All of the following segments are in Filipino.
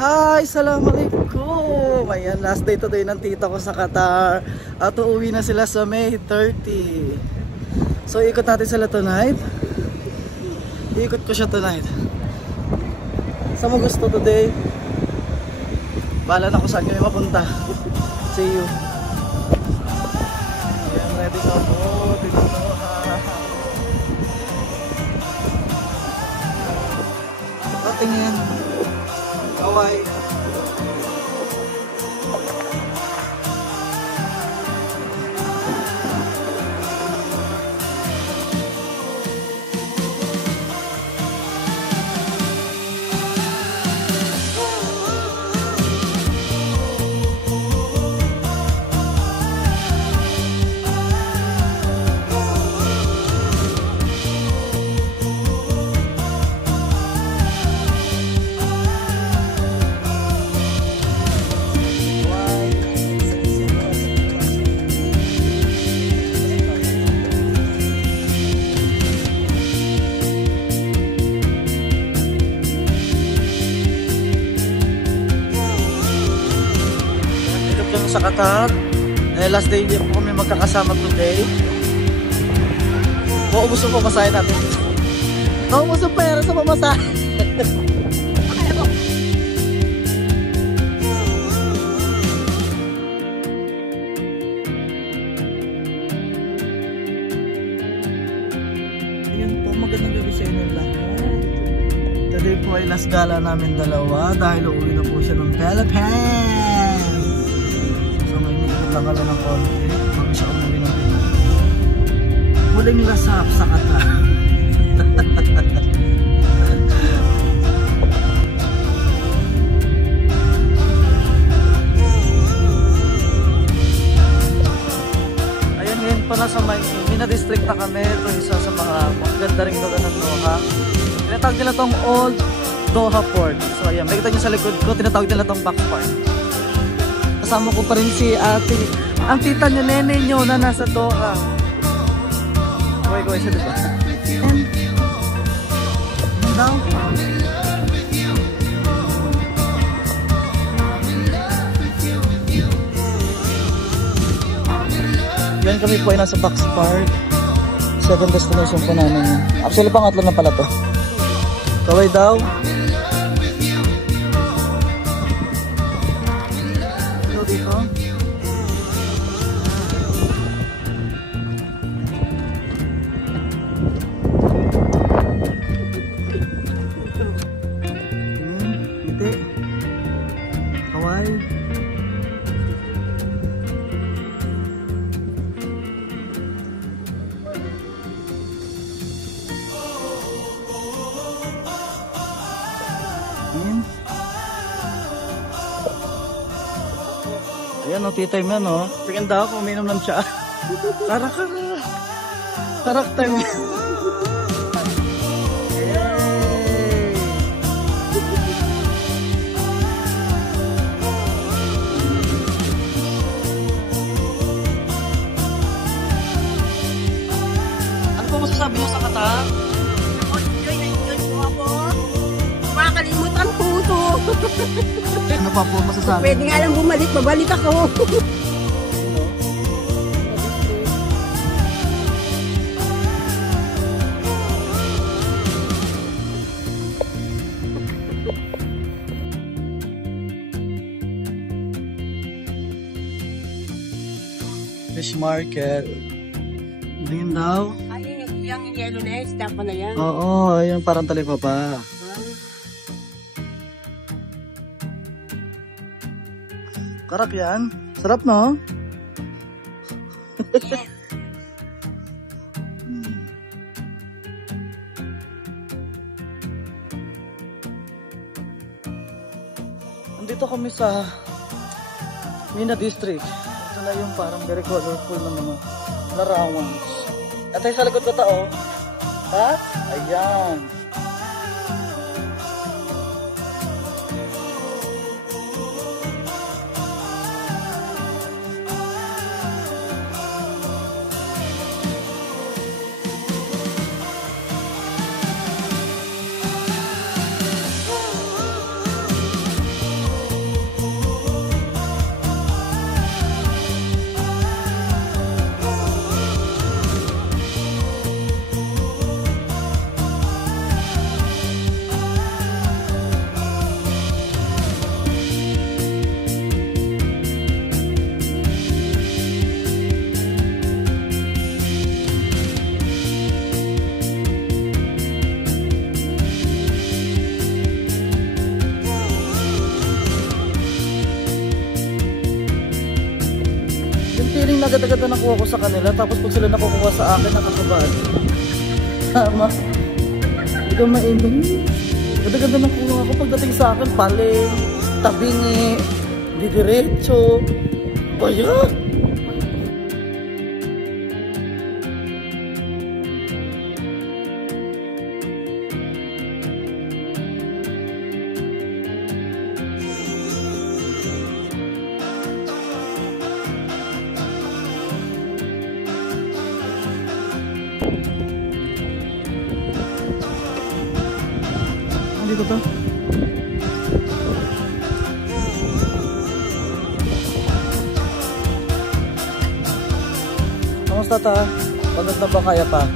Hi! Assalamualaikum! Ayan, last day today ng tita ko sa Qatar. At uuwi na sila sa May 30. So, ikot natin sila tonight. Ikot ko siya tonight. Saan mo gusto today? Bahala na kung saan kami mapunta. See you. Ayan, ready ka po. Dito ha. Patingin. Hawaii. Sa Qatar, last day po kami magkakasama today. Maubos ang pamasahe natin. Maubos ang pera sa pamasahe. Ayan po, magandang gabi sa inyo lahat. Today po ay last gala namin dalawa dahil uuwi na po siya ng Philippines. Lang kami ng konti bago siya umuwi ng Pinas. Huling lasap sa Qatar. Ayun, ngayon pa nasa Mina District na kami. Ito isa sa mga maganda rin lugar ng Doha. Tinatawag nila tong Old Doha Port. So ayan, makikita nyo sa likod ko, tinatawag nila tong Back Park. Kasama ko pa rin si ate, ang tita niyo, nene niyo na nasa Doha. Gawin siya diba? And daw? Yan kami po ay nasa Back Park. Second destination po namin. Actually pangatlo na pala to. Kaway daw. Ayan o, tea time yan o. Tingnan daw kung uminom ng tsa. Tarak ka na. Tarak time yan. Ano po masasabi mo sa Qatar? Enjoy po ako. Makakalimutan po ito. Ano pa po masasabi? Pwede nga lang bumalik, babalik ako. Fish market. Din daw? Ay, yung yellow na yun, stop na yan. Oo, yung parang talipapa. Karak yan. Sarap no? Nandito kami sa Mina District. Ito na yung parang very colorful na mga larawans. At ay sa likod ko tao. Ha? Ayan. Feeling na agad-agad na nakuha ko sa kanila, tapos pag sila nakukuha sa akin, nakakabali. Tama. Hindi ka mainom. Agad-agad na nakuha ko pagdating sa akin, paling, tabingi, didiretso. Bayan! Dito to. Kamusta ta? Pagod na ba kaya pa?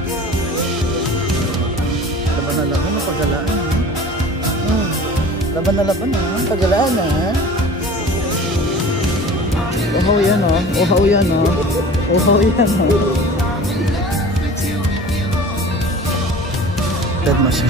Laban na laban na pagalaan. Laban na laban na pagalaan na. Uhaw yan o. Uhaw yan o. Uhaw yan o. Dead mo siya.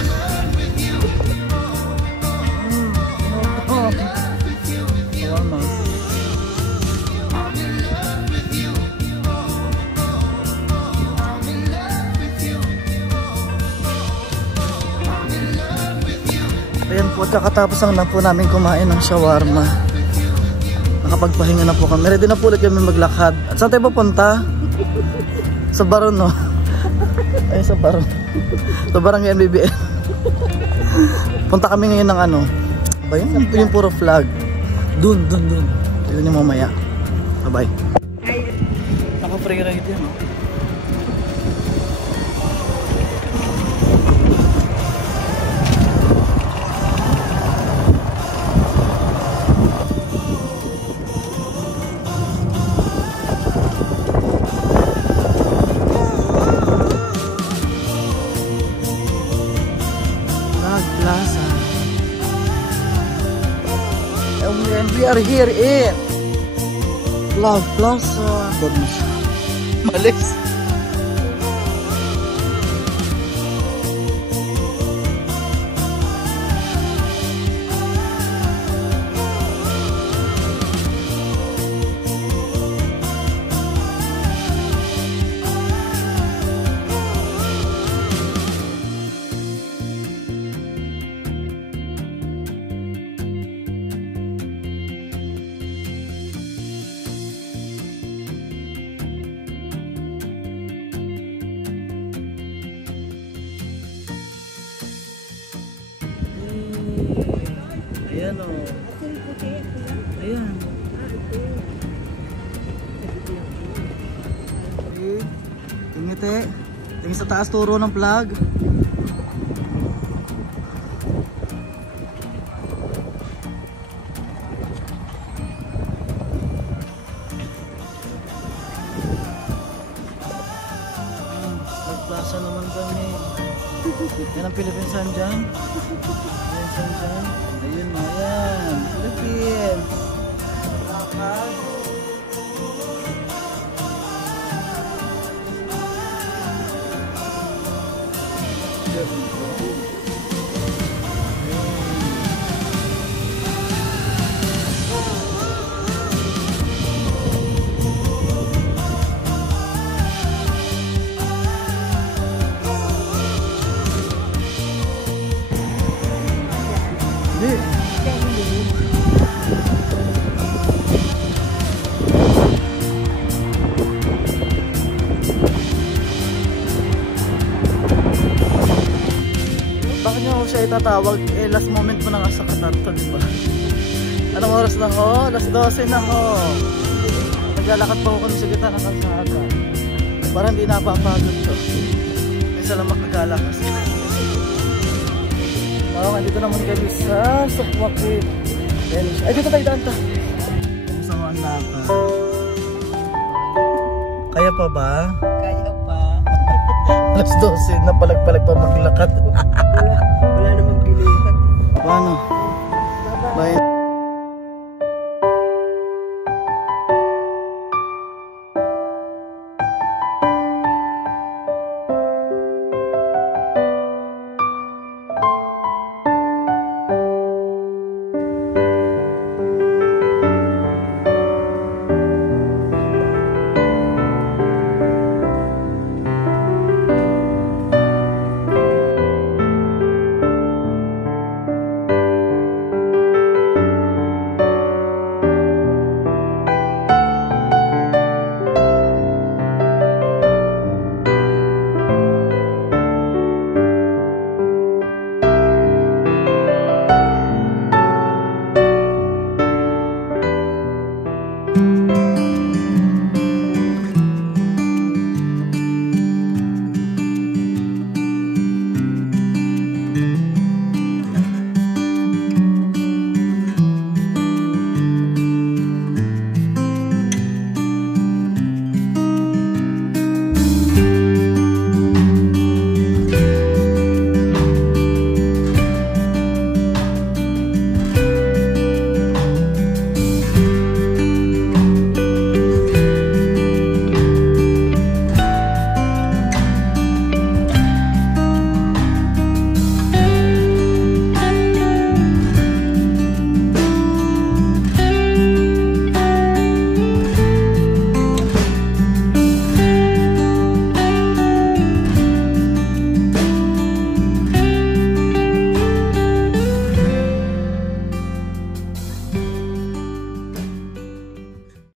Ayan po, kakatapos lang po namin kumain ng shawarma. Nakapagpahinga na po kami. Ready na po ulit kami maglakad. At saan tayo pupunta? Sa Baron, no? Ay, sa Baron. Sa Barangay NBBN. Punta kami ngayon ng ano? Ba yun? Yung puro flag. Dun. Tignan niyo mamaya. Bye-bye. Naka-free ride yan, no? Plaza. And we are here in Flag Plaza. Goodness. Malis. Ayan o. Ayan. Tingiti. Tingin sa taas turo ng flag. Nagplaza naman kami. Yan ang Philippine Sun dyan. Philippine Sun dyan. Ayun na yan. Philippines. Lakad. tayo tatawag, eh last moment mo na nga sa Qatar to, diba? Anong oras na ho? Alas 12 na ho. Naglalakad pa ako sa gitna ng kalsada. Parang hindi napapagod to. Minsan lang makagalakas. Nandito naman kami sa Sukwaki. Ay, dito tayo daan ta. Kumusta mo ang lakad? Kaya pa ba? Kaya pa. Alas 12 na palag-palag pa maglakad.